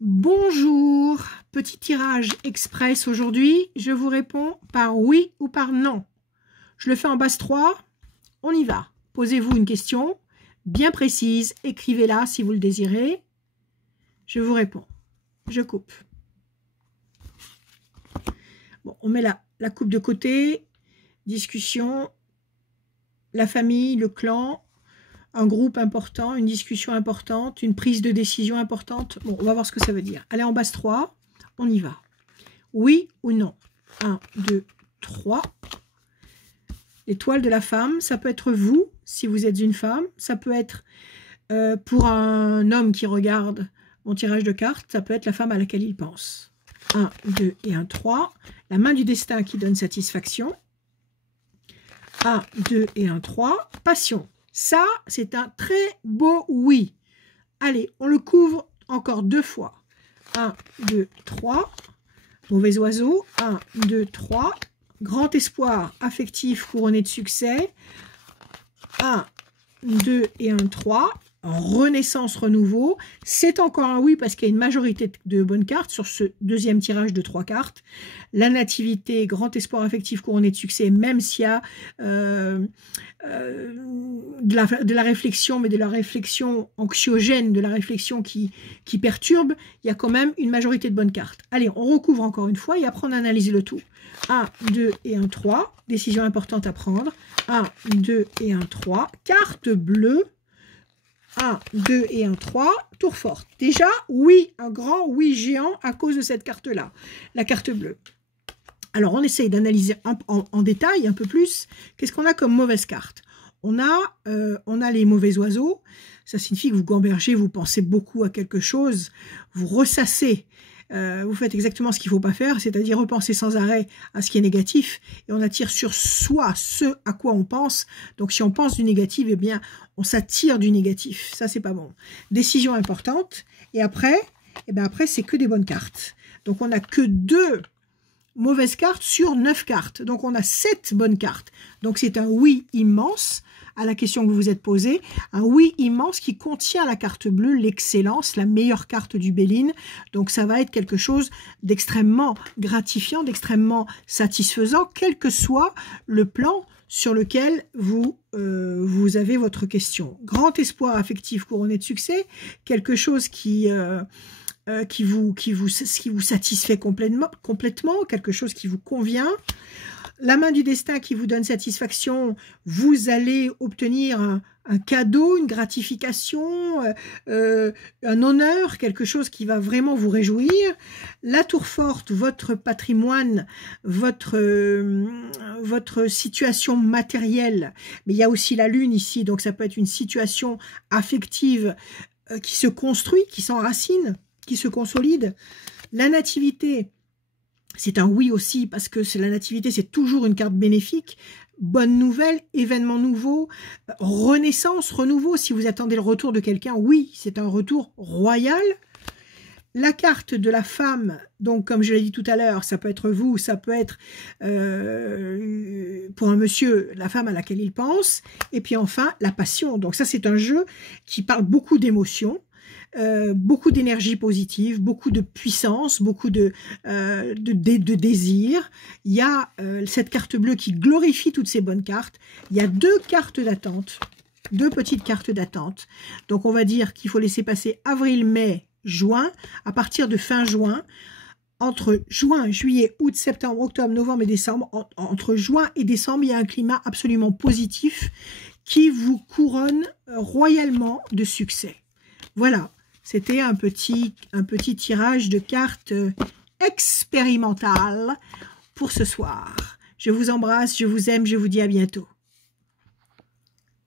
Bonjour, petit tirage express aujourd'hui. Je vous réponds par oui ou par non. Je le fais en base 3. On y va. Posez-vous une question bien précise. Écrivez-la si vous le désirez. Je vous réponds. Je coupe. Bon, on met la coupe de côté. Discussion. La famille, le clan. Un groupe important, une discussion importante, une prise de décision importante. Bon, on va voir ce que ça veut dire. Allez, en base 3, on y va. Oui ou non? 1, 2, 3. L'étoile de la femme, ça peut être vous, si vous êtes une femme. Ça peut être pour un homme qui regarde mon tirage de cartes, ça peut être la femme à laquelle il pense. 1, 2 et 1, 3. La main du destin qui donne satisfaction. 1, 2 et 1, 3. Passion. Ça, c'est un très beau oui. Allez, on le couvre encore 2 fois. 1, 2, 3. Mauvais oiseau. 1, 2, 3. Grand espoir affectif couronné de succès. 1, 2 et 1, 3. Renaissance, renouveau. C'est encore un oui parce qu'il y a une majorité de bonnes cartes sur ce deuxième tirage de 3 cartes. La nativité, grand espoir affectif couronné de succès, même s'il y a de la réflexion, mais de la réflexion anxiogène, de la réflexion qui perturbe, il y a quand même une majorité de bonnes cartes. Allez, on recouvre encore une fois et après on analyse le tout. 1, 2 et 1, 3. Décision importante à prendre. 1, 2 et 1, 3. Carte bleue. 1, 2 et 1, 3, tour forte. Déjà, oui, un grand oui géant à cause de cette carte-là, la carte bleue. Alors, on essaye d'analyser en détail un peu plus. Qu'est-ce qu'on a comme mauvaise carte? On a les mauvais oiseaux. Ça signifie que vous gambergez, vous pensez beaucoup à quelque chose, vous ressassez. Vous faites exactement ce qu'il ne faut pas faire, c'est-à-dire repenser sans arrêt à ce qui est négatif, et on attire sur soi ce à quoi on pense. Donc si on pense du négatif, eh bien on s'attire du négatif. Ça, c'est pas bon. Décision importante, et après, c'est que des bonnes cartes. Donc on n'a que 2 mauvaises cartes sur 9 cartes. Donc on a 7 bonnes cartes. Donc c'est un oui immense à la question que vous vous êtes posée, un oui immense qui contient la carte bleue, l'excellence, la meilleure carte du Béline. Donc ça va être quelque chose d'extrêmement gratifiant, d'extrêmement satisfaisant, quel que soit le plan sur lequel vous avez votre question. Grand espoir affectif couronné de succès, quelque chose qui vous satisfait complètement, quelque chose qui vous convient. La main du destin qui vous donne satisfaction, vous allez obtenir un cadeau, une gratification, un honneur, quelque chose qui va vraiment vous réjouir. La tour forte, votre patrimoine, votre situation matérielle, mais il y a aussi la lune ici, donc ça peut être une situation affective qui se construit, qui s'enracine, qui se consolide. La nativité, c'est un oui aussi, parce que la nativité, c'est toujours une carte bénéfique. Bonne nouvelle, événement nouveau, renaissance, renouveau. Si vous attendez le retour de quelqu'un, oui, c'est un retour royal. La carte de la femme, donc comme je l'ai dit tout à l'heure, ça peut être vous, ça peut être pour un monsieur, la femme à laquelle il pense. Et puis enfin, la passion. Donc ça, c'est un jeu qui parle beaucoup d'émotions. Beaucoup d'énergie positive, beaucoup de puissance, beaucoup de désir. Il y a cette carte bleue qui glorifie toutes ces bonnes cartes. Il y a 2 cartes d'attente, 2 petites cartes d'attente. Donc on va dire qu'il faut laisser passer avril, mai, juin. À partir de fin juin, entre juin, juillet, août, septembre, octobre, novembre et décembre, entre juin et décembre, il y a un climat absolument positif qui vous couronne royalement de succès. Voilà. C'était un petit tirage de cartes expérimentales pour ce soir. Je vous embrasse, je vous aime, je vous dis à bientôt.